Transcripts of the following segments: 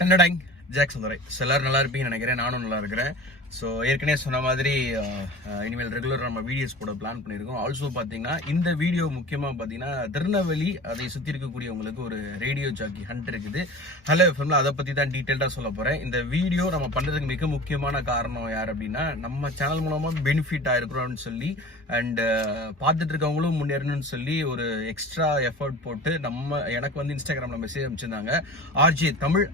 டன்னடாங் jack சுந்தரை. எல்லாரும் நல்லா இருப்பீங்கன்னு நினைக்கிறேன். நானும் நல்லா இருக்கிறேன். ஸோ ஏற்கனவே சொன்ன மாதிரி இனிமேல் ரெகுலர் நம்ம வீடியோஸ் போட பிளான் பண்ணியிருக்கோம். ஆல்சோ பார்த்தீங்கன்னா இந்த வீடியோ முக்கியமாக பார்த்தீங்கன்னா திருநெல்வேலி அதை சுற்றி இருக்கக்கூடியவங்களுக்கு ஒரு ரேடியோ ஜாக்கி ஹண்ட் இருக்குது. ஹலோ எஃப்எம்ல அதை பற்றி தான் டீட்டெயில்டாக சொல்ல போகிறேன். இந்த வீடியோ நம்ம பண்ணுறதுக்கு மிக முக்கியமான காரணம் யார் அப்படின்னா, நம்ம சேனல் மூலமாக பெனிஃபிட் ஆயிருக்கிறோம்னு சொல்லி அண்ட் பார்த்துட்டு இருக்கவங்களும் முன்னேறணும்னு சொல்லி ஒரு எக்ஸ்ட்ரா எஃபர்ட் போட்டு எனக்கு வந்து இன்ஸ்டாகிராமில் மெசேஜ் அனுப்பிச்சிருந்தாங்க. ஆர்ஜே தமிழ்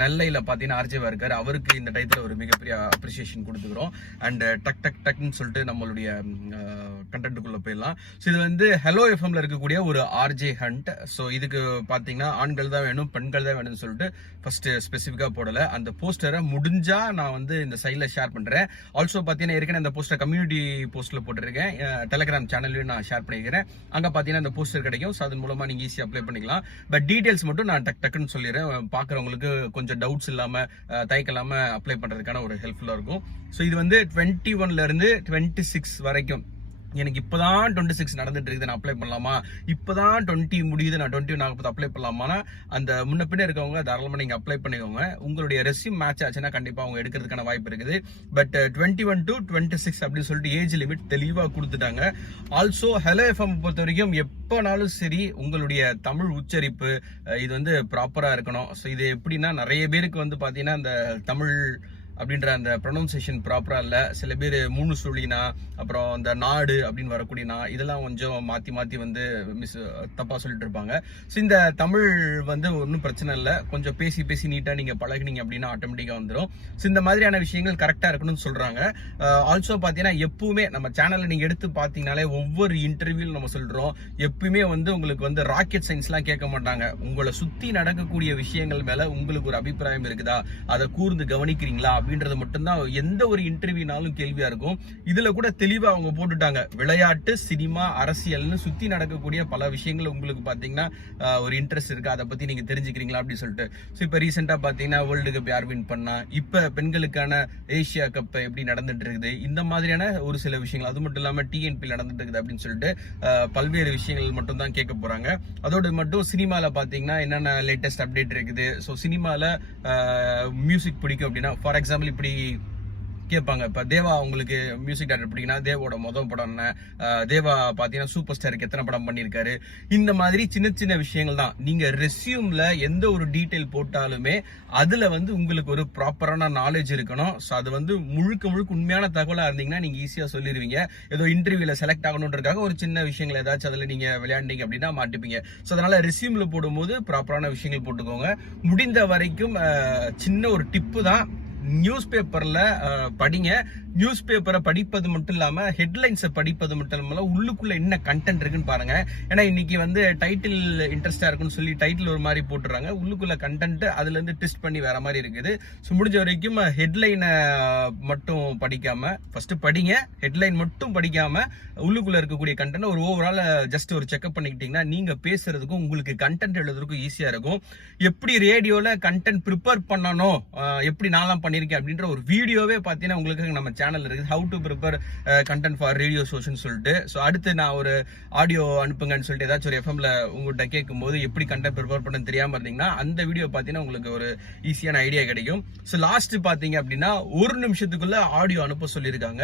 நெல்லையில் பார்த்தீங்கன்னா ஆர்ஜேவா இருக்காரு. அவருக்கு இந்த டைத்தில் ஒரு மிகப்பெரிய அப்ரிசியேஷன் கொடுத்துக்கிறோம். அண்ட் டக்னு சொல்லிட்டு நம்மளுடைய கண்டென்ட்டுக்குள்ள போயிடலாம். ஸோ இது வந்து ஹலோ எஃப்எம்ல இருக்கக்கூடிய ஒரு ஆர்ஜே ஹண்ட். ஸோ இதுக்கு பார்த்தீங்கன்னா ஆண்கள் தான் வேணும், பெண்கள் தான் வேணும்னு சொல்லிட்டு ஃபர்ஸ்ட் ஸ்பெசிஃபிக்காக போடலை. அந்த போஸ்டரை முடிஞ்சா நான் வந்து இந்த சைடில் ஷேர் பண்ணுறேன். ஆல்சோ பார்த்தீங்கன்னா ஏற்கனவே இந்த போஸ்டரை கம்யூனிட்டி போஸ்ட்டில் போட்டிருக்கேன். டெலிகிராம் சேனல்லையும் நான் ஷேர் பண்ணிக்கிறேன். அங்கே பார்த்தீங்கன்னா இந்த போஸ்டர் கிடைக்கும். ஸோ அதன் மூலமாக நீங்கள் ஈஸியாக அப்ளை பண்ணிக்கலாம். பட் டீட்டெயில்ஸ் மட்டும் நான் டக்குன்னு சொல்லிடுறேன். பார்க்குறவங்களுக்கு கொஞ்சம் டவுட்ஸ் இல்லாமல் தயக்கலாமல் அப்ளை பண்ணுறதுக்கான ஒரு ஹெல்ப்ஃபுல்லாக இருக்கும். ஸோ இது வந்து 21 இருந்து 26 வரைக்கும். எனக்கு இப்போதான் 26 நடந்துட்டு இருக்குது, நான் அப்ளை பண்ணலாமா? இப்போதான் 20 முடியுது, நான் 21 ஆகும்போது அப்ளை பண்ணலாமான்னா அந்த முன்ன பின்ன இருக்கவங்க தாராளமாக நீங்கள் அப்ளை பண்ணிக்கோங்க. உங்களுடைய ரெஸ்யூம் மேட்ச் ஆச்சுன்னா கண்டிப்பாக அவங்க எடுக்கிறதுக்கான வாய்ப்பு இருக்குது. பட் 21 to 26 அப்படின்னு சொல்லிட்டு ஏஜ் லிமிட் தெளிவாக கொடுத்துட்டாங்க. ஆல்சோ ஹலோ எஃப்எம் பொறுத்த வரைக்கும் எப்போனாலும் சரி உங்களுடைய தமிழ் உச்சரிப்பு இது வந்து ப்ராப்பராக இருக்கணும். ஸோ இது எப்படின்னா, நிறைய பேருக்கு வந்து பார்த்தீங்கன்னா இந்த தமிழ் அப்படின்ற அந்த ப்ரொனவுன்சியேஷன் ப்ராப்பரா இல்ல. சில பேர் 3 சொல்லினா, அப்புறம் இந்த நாடு அப்படின்னு வரக்கூடியனா, இதெல்லாம் கொஞ்சம் மாத்தி வந்து தப்பா சொல்லிட்டு இருப்பாங்க. ஸோ இந்த தமிழ் வந்து ஒன்றும் பிரச்சனை இல்லை. கொஞ்சம் பேசி நீட்டா நீங்க பழகினீங்க அப்படின்னா ஆட்டோமேட்டிக்கா வந்துடும். ஸோ இந்த மாதிரியான விஷயங்கள் கரெக்டா இருக்கணும்னு சொல்றாங்க. ஆல்சோ பாத்தீங்கன்னா எப்பவுமே நம்ம சேனல்ல நீங்க எடுத்து பாத்தீங்கன்னாலே ஒவ்வொரு இன்டர்வியூல நம்ம சொல்றோம், எப்பவுமே வந்து உங்களுக்கு வந்து ராக்கெட் சயின்ஸ் எல்லாம் கேட்க மாட்டாங்க. உங்களை சுத்தி நடக்கக்கூடிய விஷயங்கள் மேல உங்களுக்கு ஒரு அபிப்பிராயம் இருக்குதா, அதை கூர்ந்து கவனிக்கிறீங்களா அப்படின்றது மட்டும்தான் எந்த ஒரு இன்டர்வியூனாலும் கேள்வியா இருக்கும். இதுல கூட தெளிவா அவங்க போட்டுட்டாங்க, விளையாட்டு, சினிமா, அரசியல்னு சுத்தி நடக்கக்கூடிய பல விஷயங்கள் உங்களுக்கு பாத்தீங்கன்னா ஒரு இன்ட்ரெஸ்ட் இருக்கு, அதை பத்தி நீங்க தெரிஞ்சுக்கிறீங்களா அப்படின்னு சொல்லிட்டு. ஸோ இப்ப ரீசெண்டா பாத்தீங்கன்னா வேர்ல்டு கப் யார் வின் பண்ணா, இப்ப பெண்களுக்கான ஏசியா கப் எப்படி நடந்துட்டு இருக்குது, இந்த மாதிரியான ஒரு சில விஷயங்கள், அது மட்டும் இல்லாம டிஎன்பி நடந்துட்டு இருக்குது அப்படின்னு சொல்லிட்டு பல்வேறு விஷயங்கள் மட்டும் தான் கேட்க போறாங்க. அதோடு மட்டும் சினிமால பாத்தீங்கன்னா என்னென்ன லேட்டஸ்ட் அப்டேட் இருக்குது. ஸோ சினிமால மியூசிக் பிடிக்கும் அப்படின்னா, ஃபார் எக்ஸாம்பிள் இப்படி கேட்பாங்க. இப்ப தேவா உங்களுக்கு மியூசிக் டைரக்டர் பிடிக்குன்னா தேவோட முதல் படம் என்ன, தேவா பாத்தீங்கன்னா சூப்பர் ஸ்டாருக்கு எத்தனை படம் பண்ணியிருக்காரு, இந்த மாதிரி சின்ன விஷயங்கள் தான். நீங்க ரெஸ்யூம்ல எந்த ஒரு டீடைல் போட்டாலுமே அதுல வந்து உங்களுக்கு ஒரு ப்ராப்பரான நாலேஜ் இருக்கணும். ஸோ அது வந்து முழுக்க உண்மையான தகவலா இருந்தீங்கன்னா நீங்க ஈஸியா சொல்லிடுவீங்க. ஏதோ இன்டர்வியூல செலக்ட் ஆகணுன்றதுக்காக ஒரு சின்ன விஷயங்கள் ஏதாச்சும் அதுல நீங்க விளையாண்டீங்க அப்படின்னா மாட்டிப்பீங்க. ஸோ அதனால ரெஸ்யூம்ல போடும்போது ப்ராப்பரான விஷயங்கள் போட்டுக்கோங்க. முடிந்த வரைக்கும் சின்ன ஒரு டிப்பு தான், நியூஸ் பேப்பர்ல படிங்க. நியூஸ் பேப்பரை படிப்பது மட்டும் இல்லாம ஹெட்லைன்ஸை படிப்பது மட்டும் இல்லாம உள்ளுக்குள்ள என்ன கண்டென்ட் இருக்குன்னு பாருங்க. ஏன்னா இன்னைக்கு வந்து டைட்டில் இன்ட்ரெஸ்டா இருக்குன்னு சொல்லி டைட்டில் ஒரு மாதிரி போட்டுறாங்க, உள்ளுக்குள்ள கண்டென்ட் அதுல இருந்து டெஸ்ட் பண்ணி வேற மாதிரி இருக்குது. ஸோ முடிஞ்ச வரைக்கும் ஹெட்லைனை மட்டும் படிக்காம ஃபர்ஸ்ட் படிங்க. ஹெட்லைன் மட்டும் படிக்காம உள்ளுக்குள்ள இருக்கக்கூடிய கண்டென்ட் ஒரு ஓவரால் ஜஸ்ட் ஒரு செக்அப் பண்ணிக்கிட்டீங்கன்னா நீங்க பேசுறதுக்கும் உங்களுக்கு கண்டென்ட் எழுதுறதுக்கும் ஈஸியா இருக்கும். எப்படி ரேடியோல கண்டென்ட் ப்ரிப்பேர் பண்ணணும், எப்படி நான்லாம் பண்ணிருக்கேன் அப்படின்ற ஒரு வீடியோவே பாத்தீங்கன்னா உங்களுக்கு நம்ம சேனல் இருக்குது, how to prepare content for radio ஷோஸ்னு சொல்லிட்டு. ஸோ அடுத்து நான் ஒரு ஆடியோ அனுப்புங்கன்னு சொல்லிட்டு ஏதாச்சும் ஒரு எஃப்எம்ல உங்கள்கிட்ட கேட்கும் போது எப்படி கண்டென்ட் ப்ரிப்பேர் பண்ண தெரியாம இருந்தீங்கன்னா அந்த வீடியோ பார்த்தீங்கன்னா உங்களுக்கு ஒரு ஈஸியான ஐடியா கிடைக்கும். ஸோ லாஸ்ட் பாத்தீங்க அப்படின்னா 1 நிமிஷத்துக்குள்ள ஆடியோ அனுப்ப சொல்லியிருக்காங்க.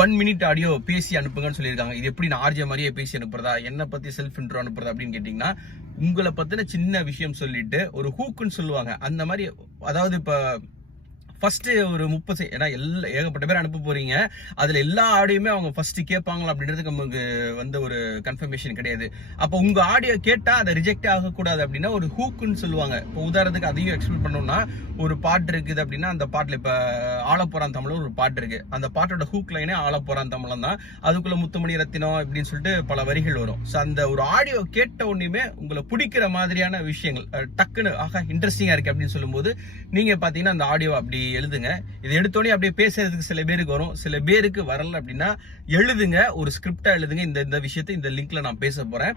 1 மினிட் ஆடியோ பேசி அனுப்புங்கன்னு சொல்லியிருக்காங்க. இது எப்படி நான் ஆர்ஜே மாதிரியே பேசி அனுப்புறதா, என்ன பத்தி செல்ஃப் இன்ட்ரோ அனுப்புறதா அப்படின்னு கேட்டீங்கன்னா, உங்களை பத்தின சின்ன விஷயம் சொல்லிட்டு ஒரு ஹூக்குன்னு சொல்லுவாங்க அந்த மாதிரி. அதாவது இப்ப ஃபர்ஸ்ட் ஒரு 30 ஏன்னா ஏகப்பட்ட பேர் அனுப்ப போறீங்க, அதுல எல்லா ஆடியோமே அவங்க ஃபர்ஸ்ட் கேட்பாங்களா அப்படின்றதுக்கு நமக்கு வந்து ஒரு கன்ஃபர்மேஷன் கிடையாது. அப்போ உங்க ஆடியோ கேட்டா அதை ரிஜெக்ட் ஆகக்கூடாது அப்படின்னா ஒரு ஹூக்குன்னு சொல்லுவாங்க. இப்போ உதாரணத்துக்கு அதையும் எக்ஸ்பிளைன் பண்ணோம்னா, ஒரு பாட்டு இருக்குது அப்படின்னா அந்த பாட்டுல இப்ப ஆலப்போறான் தமிழ் ஒரு பாட்டு இருக்கு, அந்த பாட்டோட ஹூக் லைனே ஆலப்போறான் தமிழம் தான். அதுக்குள்ள முத்துமணி ரத்தினம் இப்படின்னு சொல்லிட்டு பல வரிகள் வரும். ஸோ அந்த ஒரு ஆடியோ கேட்ட உடனே உங்களை பிடிக்கிற மாதிரியான விஷயங்கள் டக்குன்னு ஆகா இன்ட்ரெஸ்டிங்கா இருக்கு அப்படின்னு சொல்லும்போது நீங்க பாத்தீங்கன்னா அந்த ஆடியோ அப்படி எழுதுங்க. இது எடுத்தோடனே அப்படியே பேசுறதுக்கு சில பேருக்கு வரும், சில பேருக்கு வரல அப்படின்னா எழுதுங்க, ஒரு ஸ்கிரிப்டா எழுதுங்க. இந்த விஷயத்தை இந்த லிங்க்ல நான் பேச போறேன்.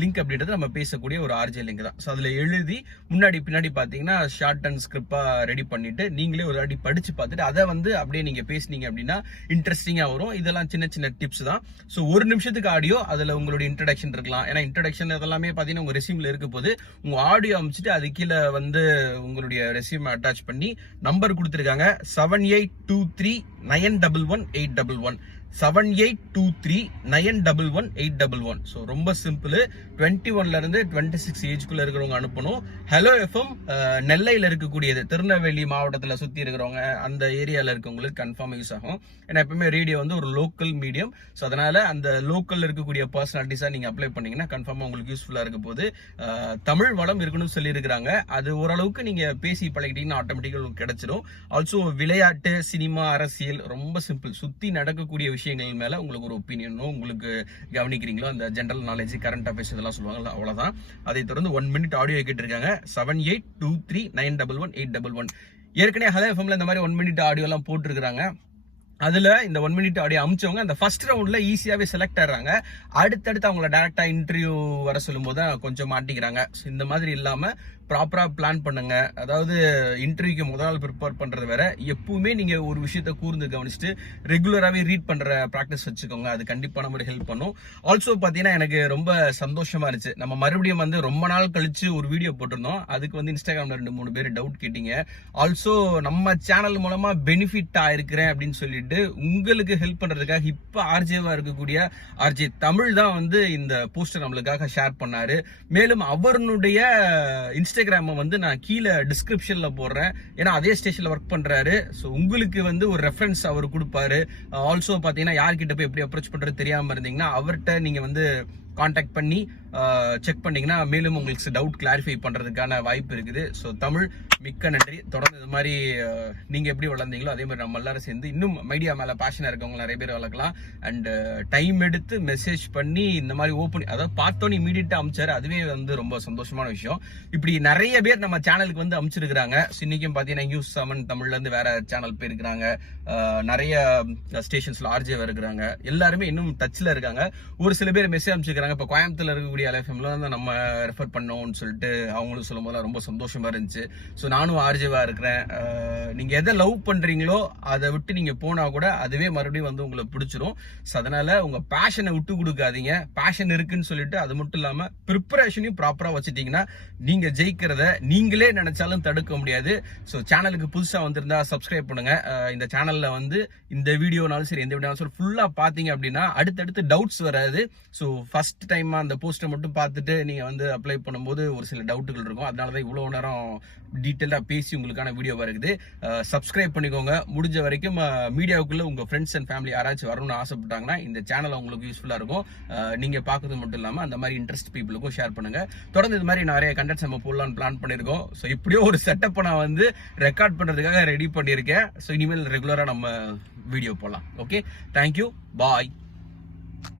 லிங்க் அப்படின்றது நம்ம பேசக்கூடிய ஒரு ஆர்ஜே லிங்க் தான். ஸோ அதில் எழுதி முன்னாடி பின்னாடி பார்த்தீங்கன்னா ஷார்ட் அண்ட் ஸ்கிரிப்டா ரெடி பண்ணிட்டு நீங்களே ஒரு வாட்டி படிச்சு பார்த்துட்டு அதை அப்படியே நீங்க பேசுனீங்க அப்படின்னா இன்ட்ரெஸ்டிங்கா வரும். இதெல்லாம் சின்ன சின்ன டிப்ஸ் தான். ஸோ ஒரு நிமிஷத்துக்கு ஆடியோ, அதுல உங்களுடைய இன்ட்ரடக்ஷன் இருக்கலாம். ஏன்னா இன்ட்ரடக்ஷன் அதெல்லாமே பார்த்தீங்கன்னா உங்க ரெஸ்யூம்ல இருக்க போது உங்க ஆடியோ அமைச்சிட்டு அது கீழே உங்களுடைய ரெஸ்யூம் அட்டாச் பண்ணி நம்பர் கொடுத்துருக்காங்க 7823911811 7823911811. ஸோ ரொம்ப சிம்பிள். 21ல இருந்து 26 ஏஜ்குள்ள இருக்கிறவங்க அனுப்பணும். ஹலோ எஃப்எம் நெல்லையில் இருக்கக்கூடியது, திருநெல்வேலி மாவட்டத்தில் சுற்றி இருக்கிறவங்க அந்த ஏரியாவில் இருக்கவங்களுக்கு கன்ஃபார்ம் யூஸ் ஆகும். ஏன்னா எப்பவுமே ரேடியோ ஒரு லோக்கல் மீடியம். ஸோ அதனால அந்த லோக்கல்ல இருக்கக்கூடிய பர்சனாலிட்டிஸாக நீங்கள் அப்ளை பண்ணீங்கன்னா கன்ஃபார்மாக உங்களுக்கு யூஸ்ஃபுல்லாக இருக்க போது. தமிழ் வளம் இருக்கணும்னு சொல்லியிருக்கிறாங்க. அது ஓரளவுக்கு நீங்கள் பேசி பழகிட்டீங்கன்னா ஆட்டோமேட்டிக்காக உங்களுக்கு கிடைச்சிடும். ஆல்சோ விளையாட்டு, சினிமா, அரசியல் ரொம்ப சிம்பிள். சுற்றி நடக்கக்கூடிய விஷயங்கள் மேல உங்களுக்கு ஒரு ஒப்பீனியனோ உங்களுக்கு கவனிக்கிறீங்களோ அந்த ஜெனரல் நாலேஜ், கரண்ட் அஃபேர்ஸ் இதெல்லாம் சொல்லுவாங்கல்ல, அவ்வளவுதான். அதை தொடர்ந்து 1 மினிட் ஆடியோ கேட்டிருக்காங்க 7823911811. ஏற்கனவே ஹலோ எஃப்எம்ல இந்த மாதிரி 1 மினிட் ஆடியோ எல்லாம் போட்டிருக்காங்க. அதுல இந்த 1 மினிட் ஆடியோ அமிச்சவங்க அந்த ஃபர்ஸ்ட் ரவுண்ட்ல ஈஸியாவே செலக்ட் ஆறாங்க. அடுத்தடுத்து அவங்கள டைரக்டா இன்டர்வியூ வர சொல்லும் போது கொஞ்சம் மாட்டிக்கிறாங்க. இந்த மாதிரி இல்லாம ப்ராப்பரா பிளான் பண்ணுங்க. அதாவது இன்டர்வியூக்கு முதல் நாள் ப்ரிப்பேர் பண்றது வேற, எப்பவுமே நீங்க ஒரு விஷயத்த கூர்ந்து கவனிச்சுட்டு ரெகுலராகவே ரீட் பண்ற ப்ராக்டிஸ் வச்சுக்கோங்க. அது கண்டிப்பா நம்ம ஹெல்ப் பண்ணும். ஆல்சோ பாத்தீங்கன்னா எனக்கு ரொம்ப சந்தோஷமா இருந்துச்சு. நம்ம மறுபடியும் ரொம்ப நாள் கழிச்சு ஒரு வீடியோ போட்டிருந்தோம். அதுக்கு இன்ஸ்டாகிராம்ல 2-3 பேர் டவுட் கேட்டீங்க. ஆல்சோ நம்ம சேனல் மூலமா பெனிஃபிட் ஆயிருக்கிறேன் அப்படின்னு சொல்லிட்டு உங்களுக்கு ஹெல்ப் பண்றதுக்காக இப்ப ஆர்ஜேவா இருக்கக்கூடிய ஆர்ஜே தமிழ் தான் இந்த போஸ்டர் நம்மளுக்காக ஷேர் பண்ணாரு. மேலும் அவருடைய இன்ஸ்டாகிராம் நான் கீழே டிஸ்கிரிப்ஷன்ல போடுறேன். ஏன்னா அதே ஸ்டேஷன்ல ஒர்க் பண்றாரு. ஸோ உங்களுக்கு ஒரு ரெஃபரன்ஸ் அவர் கொடுப்பாரு. ஆல்சோ பாத்தீங்கன்னா யார்கிட்ட போய் எப்படி அப்ரோச் பண்றது தெரியாம இருந்தீங்கன்னா அவர்கிட்ட நீங்க கான்டாக்ட் பண்ணி செக் பண்ணீங்கன்னா மேலும் உங்களுக்கு டவுட் கிளாரிஃபை பண்றதுக்கான வாய்ப்பு இருக்குது. ஸோ தமிழ் மிக்க நன்றி. தொடர்ந்து இது மாதிரி நீங்க எப்படி வளர்ந்தீங்களோ அதே மாதிரி நம்ம எல்லாரும் சேர்ந்து இன்னும் மீடியா மேல பேஷனா இருக்கவங்க நிறைய பேர் வளர்க்கலாம். அண்ட் டைம் எடுத்து மெசேஜ் பண்ணி இந்த மாதிரி ஓப்பன், அதாவது பார்த்தோன்னு இமீடியட்டா அமிச்சாரு. அதுவே ரொம்ப சந்தோஷமான விஷயம். இப்படி நிறைய பேர் நம்ம சேனலுக்கு அமைச்சிருக்கிறாங்க. இன்னைக்கும் பாத்தீங்கன்னா நியூஸ் 7 தமிழ்ல இருந்து வேற சேனல் போயிருக்கிறாங்க. நிறைய ஸ்டேஷன்ஸ்ல ஆர்ஜே இருக்கிறாங்க. எல்லாருமே இன்னும் டச்ல இருக்காங்க. ஒரு சில பேர் மெசேஜ் அமைச்சிருக்காங்க. இப்ப கோயம்புத்தூர்ல இருக்கக்கூடிய LFMல நம்ம ரெஃபர் பண்ணோம்னு சொல்லிட்டு அவங்களும் சொல்லும் போது ரொம்ப சந்தோஷமா இருந்துச்சு. ஸோ நானும் ஆர்ஜேவா இருக்கிறேன். நீங்க எதை லவ் பண்றீங்களோ அதை விட்டு நீங்க போனா கூட அதுவே மறுபடியும் உங்களுக்கு பிடிச்சிரும். ஸோ அதனால உங்க பேஷனை விட்டு கொடுக்காதீங்க. பேஷன் இருக்குன்னு சொல்லிட்டு அது மட்டும் இல்லாம ப்ரிப்பரேஷனையும் ப்ராப்பரா வச்சுட்டீங்கன்னா நீங்க ஜெயிக்கிறத நீங்களே நினைச்சாலும் தடுக்க முடியாது. ஸோ சேனலுக்கு புதுசா வந்திருந்தா சப்ஸ்கிரைப் பண்ணுங்க. இந்த சேனல்ல இந்த வீடியோனாலும் சரி எந்த வீடியோனாலும் சரி ஃபுல்லா பாத்தீங்க அப்படின்னா அடுத்தடுத்து டவுட்ஸ் வராது. ஸோ ஃபர்ஸ்ட் டைம் அந்த போஸ்டர் மட்டும் பார்த்துட்டு நீங்க அப்ளை பண்ணும்போது ஒரு சில டவுட்டுகள் இருக்கும். அதனாலதான் இவ்வளவு நேரம் டீட்டெயிலா பேசி உங்களுக்கான வீடியோ வருது. சப்ஸ்கிரைப் பண்ணிக்கோங்க. முடிஞ்ச வரைக்கும் மீடியாவுக்குள்ள உங்க ஃப்ரெண்ட்ஸ் அண்ட் ஃபேமிலி யாராச்சும் வரணும்னு ஆசைப்பட்டாங்கன்னா இந்த சேனல் உங்களுக்கு யூஸ்ஃபுல்லா இருக்கும். நீங்க பாக்குறது மட்டும் இல்லாம அந்த மாதிரி இன்ட்ரெஸ்ட் பீப்புளுக்கும் ஷேர் பண்ணுங்க. தொடர்ந்து இது மாதிரி நிறைய கண்டென்ட்ஸ் நம்ம போடலாம்னு பிளான் பண்ணிருக்கோம். ஸோ இப்படியோ ஒரு செட்டப் நான் ரெக்கார்ட் பண்றதுக்காக ரெடி பண்ணியிருக்கேன். ஸோ இனிமேல் ரெகுலரா நம்ம வீடியோ போடலாம். ஓகே, தேங்க்யூ, பாய்.